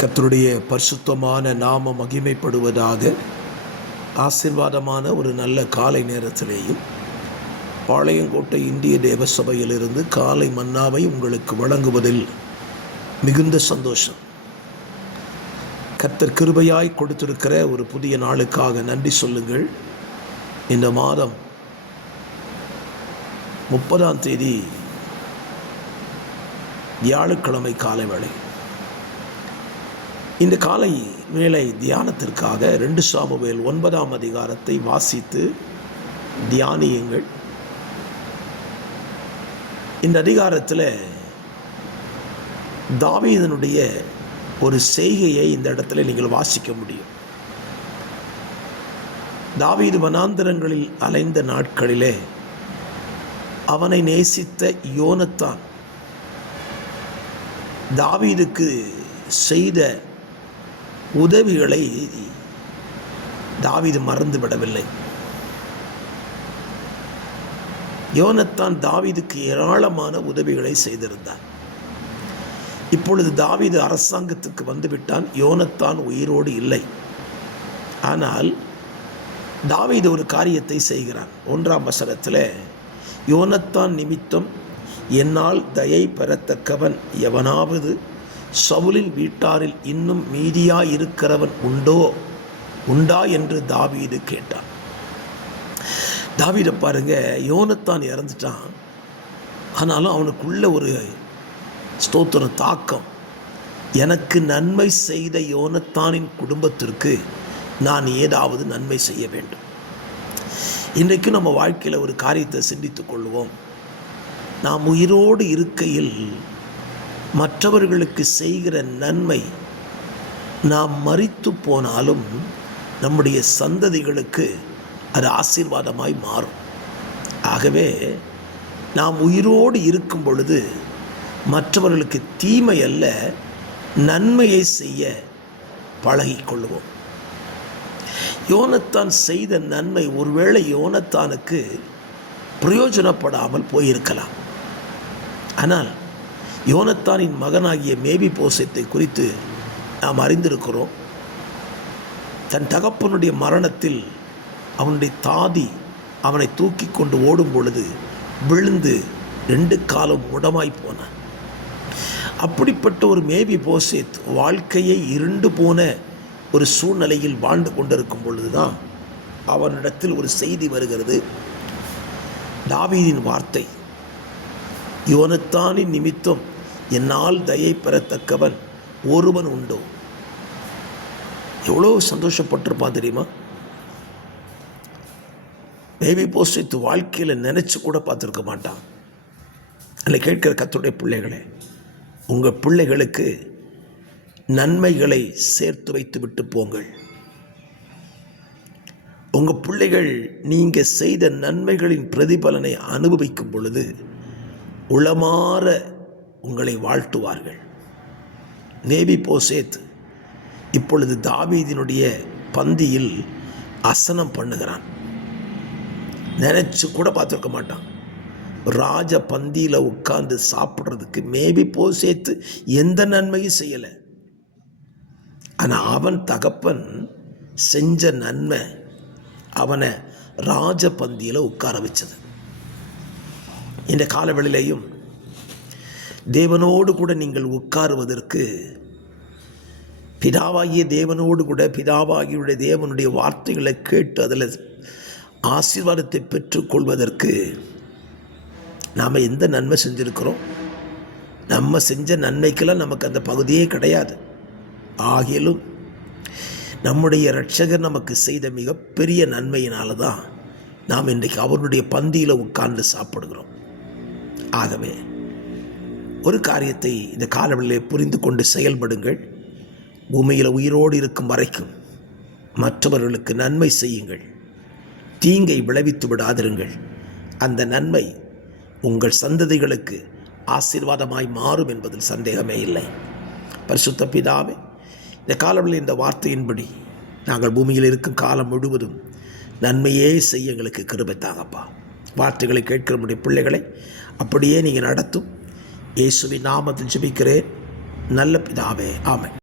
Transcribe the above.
கர்த்தருடைய பரிசுத்தமான நாம மகிமைப்படுவதாக. ஆசீர்வாதமான ஒரு நல்ல காலை நேரத்திலேயும் பாளையங்கோட்டை இந்திய தேவ சபையிலிருந்து காலை மன்னாவை உங்களுக்கு வழங்குவதில் மிகுந்த சந்தோஷம். கர்த்தர் கிருபையாய் கொடுத்திருக்கிற ஒரு புதிய நாளுக்காக நன்றி சொல்லுங்கள். இந்த மாதம் 30ஆம் தேதி வியாழக்கிழமை காலை வேளை. இந்த காலை வேளை தியானத்திற்காக 2 சாமுவேல் 9ஆம் அதிகாரத்தை வாசித்து தியானியுங்கள். இந்த அதிகாரத்தில் தாவீதனுடைய ஒரு செய்கையை இந்த இடத்துல நீங்கள் வாசிக்க முடியும். தாவீது வனாந்தரங்களில் அலைந்த நாட்களிலே அவனை நேசித்த யோனத்தான் தாவீதுக்கு செய்த உதவிகளை தாவீது மறந்துவிடவில்லை. யோனத்தான் தாவீதுக்கு ஏராளமான உதவிகளை செய்திருந்தான். இப்பொழுது தாவீது அரசாங்கத்துக்கு வந்துவிட்டான். யோனத்தான் உயிரோடு இல்லை. ஆனால் தாவீது ஒரு காரியத்தை செய்கிறான். 1ஆம் வசனத்தில், யோனத்தான் நிமித்தம் என்னால் தயை பெறத்தக்கவன் எவனாவது சவுலின் வீட்டாரில் இன்னும் மீதியாயிருக்கிறவன் உண்டா என்று தாவீது கேட்டான். தாவீதை பாருங்க, யோனத்தான் இறந்துட்டான். ஆனாலும் அவனுக்குள்ள ஒரு ஸ்தோத்திர தாக்கம். எனக்கு நன்மை செய்த யோனத்தானின் குடும்பத்திற்கு நான் ஏதாவது நன்மை செய்ய வேண்டும். இன்றைக்கு நம்ம வாழ்க்கையில் ஒரு காரியத்தை சிந்தித்துக் கொள்வோம். நாம் உயிரோடு இருக்கையில் மற்றவர்களுக்கு செய்கிற நன்மை நாம் மரித்து போனாலும் நம்முடைய சந்ததிகளுக்கு அது ஆசீர்வாதமாய் மாறும். ஆகவே நாம் உயிரோடு இருக்கும் பொழுது மற்றவர்களுக்கு தீமை அல்ல, நன்மையை செய்ய பழகிக்கொள்வோம். யோனத்தான் செய்த நன்மை ஒருவேளை யோனத்தானுக்கு பிரயோஜனப்படாமல் போயிருக்கலாம். ஆனால் யோனத்தானின் மகனாகிய மேவிபோசேத்தை குறித்து நாம் அறிந்திருக்கிறோம். தன் தகப்பனுடைய மரணத்தில் அவனுடைய தாதி அவனை தூக்கி கொண்டு ஓடும் பொழுது விழுந்து 2 காலும் முடமாய் போனான். அப்படிப்பட்ட ஒரு மேவிபோசேத் வாழ்க்கையை இருண்டு போன ஒரு சூழ்நிலையில் வாழ்ந்து கொண்டிருக்கும் பொழுதுதான் அவனிடத்தில் ஒரு செய்தி வருகிறது. தாவீதின் வார்த்தை, யோனத்தானின் நிமித்தம் என்னால் தயை பெறத்தக்கவன் ஒருவன் உண்டோ. எவ்வளோ சந்தோஷப்பட்டிருப்பான் தெரியுமா? மேவிபோசேத் வாழ்க்கையில் நினைச்சு கூட பார்த்துருக்க மாட்டான். அதில் கேட்கிற கர்த்தருடைய பிள்ளைகளே, உங்கள் பிள்ளைகளுக்கு நன்மைகளை சேர்த்து வைத்து விட்டு போங்கள். உங்கள் பிள்ளைகள் நீங்கள் செய்த நன்மைகளின் பிரதிபலனை அனுபவிக்கும் பொழுது உளமாற உங்களை வாழ்த்துவார்கள். மேவிபோசேத் இப்பொழுது தாவீதினுடைய பந்தியில் அசனம் பண்ணுகிறான். நினைச்சு கூட பார்த்துருக்க மாட்டான். ராஜ பந்தியில் உட்கார்ந்து சாப்பிட்றதுக்கு மேவிபோசேத் எந்த நன்மையும் செய்யலை. ஆனால் அவன் தகப்பன் செஞ்ச நன்மை அவனை ராஜ பந்தியில் உட்கார வச்சது. இந்த காலவெளியிலையும் தேவனோடு கூட நீங்கள் உட்காருவதற்கு, பிதாவாகிய தேவனோடு கூட பிதாவாகிய தேவனுடைய வார்த்தைகளை கேட்டு அதில் ஆசீர்வாதத்தை பெற்றுக்கொள்வதற்கு நாம் எந்த நன்மை செஞ்சுருக்கிறோம்? நம்ம செஞ்ச நன்மைக்கெல்லாம் நமக்கு அந்த பகுதியே கிடையாது. ஆகிலும் நம்முடைய இரட்சகர் நமக்கு செய்த மிகப்பெரிய நன்மையினால தான் நாம் இன்றைக்கு அவருடைய பந்தியில் உட்கார்ந்து சாப்பிடுகிறோம். ஆகவே ஒரு காரியத்தை இந்த காலவெளியிலே புரிந்து கொண்டு செயல்படுங்கள். பூமியில் உயிரோடு இருக்கும் வரைக்கும் மற்றவர்களுக்கு நன்மை செய்யுங்கள். தீங்கை விளைவித்து விடாதிருங்கள். அந்த நன்மை உங்கள் சந்ததிகளுக்கு ஆசீர்வாதமாய் மாறும் என்பதில் சந்தேகமே இல்லை. பரிசுத்த பிதாவே, இந்த காலவெளியில் இந்த வார்த்தையின்படி நாங்கள் பூமியில் இருக்கும் காலம் முழுவதும் நன்மையே செய்ய எங்களுக்கு கிருபை தாங்கப்பா. வார்த்தைகளை கேட்கிற நம்முடைய பிள்ளைகளை அப்படியே நீங்கள் நடத்தும். இயேசுவின் நாமத்தில் ஜெபிக்கிறேன் நல்ல பிதாவே, ஆமென்.